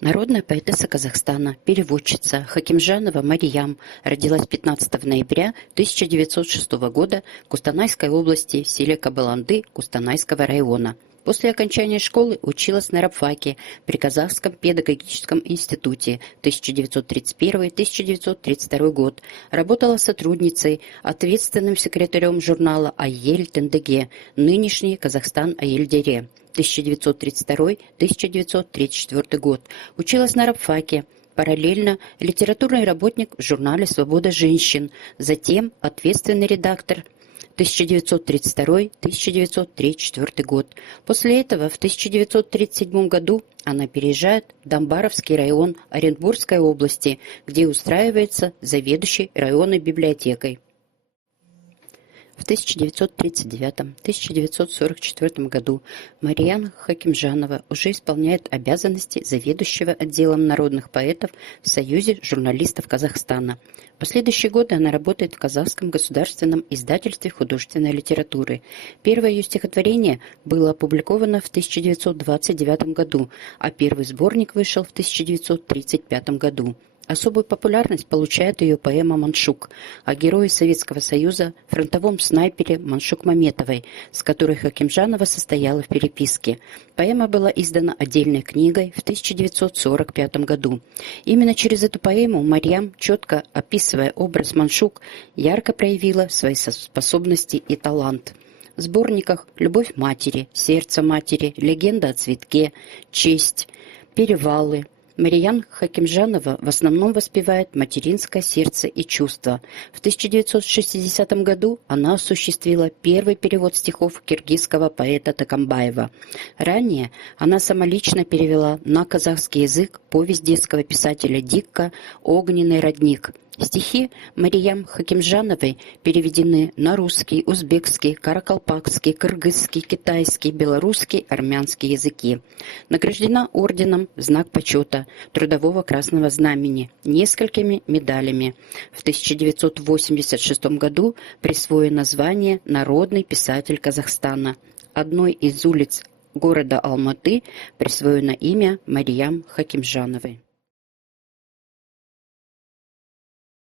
Народная поэтесса Казахстана, переводчица Хакимжанова Мариям родилась 15 ноября 1906 года в Кустанайской области в селе Кабыланды Кустанайского района. После окончания школы училась на рабфаке при Казахском педагогическом институте 1931-1932 год. Работала сотрудницей, ответственным секретарем журнала «Айель Тендеге», нынешний «Казахстан Айель-Дере». 1932-1934 год. Училась на рабфаке. Параллельно литературный работник в журнале «Свобода женщин», затем ответственный редактор 1932-1934 год. После этого в 1937 году она переезжает в Домбаровский район Оренбургской области, где устраивается заведующей районной библиотекой. В 1939-1944 году Мариям Хакимжанова уже исполняет обязанности заведующего отделом народных поэтов в Союзе журналистов Казахстана. В последующие годы она работает в Казахском государственном издательстве художественной литературы. Первое ее стихотворение было опубликовано в 1929 году, а первый сборник вышел в 1935 году. Особую популярность получает ее поэма «Маншук» о герое Советского Союза, фронтовом снайпере Маншук Маметовой, с которой Хакимжанова состояла в переписке. Поэма была издана отдельной книгой в 1945 году. Именно через эту поэму Мариям, четко описывая образ Маншук, ярко проявила свои способности и талант. В сборниках «Любовь матери», «Сердце матери», «Легенда о цветке», «Честь», «Перевалы» Мариям Хакимжанова в основном воспевает материнское сердце и чувства. В 1960 году она осуществила первый перевод стихов киргизского поэта Токамбаева. Ранее она самолично перевела на казахский язык повесть детского писателя Дикка «Огненный родник». Стихи Мариям Хакимжановой переведены на русский, узбекский, каракалпакский, кыргызский, китайский, белорусский, армянский языки. Награждена орденом в знак почета Трудового Красного Знамени, несколькими медалями. В 1986 году присвоено звание «Народный писатель Казахстана». Одной из улиц города Алматы присвоено имя Мариям Хакимжановой.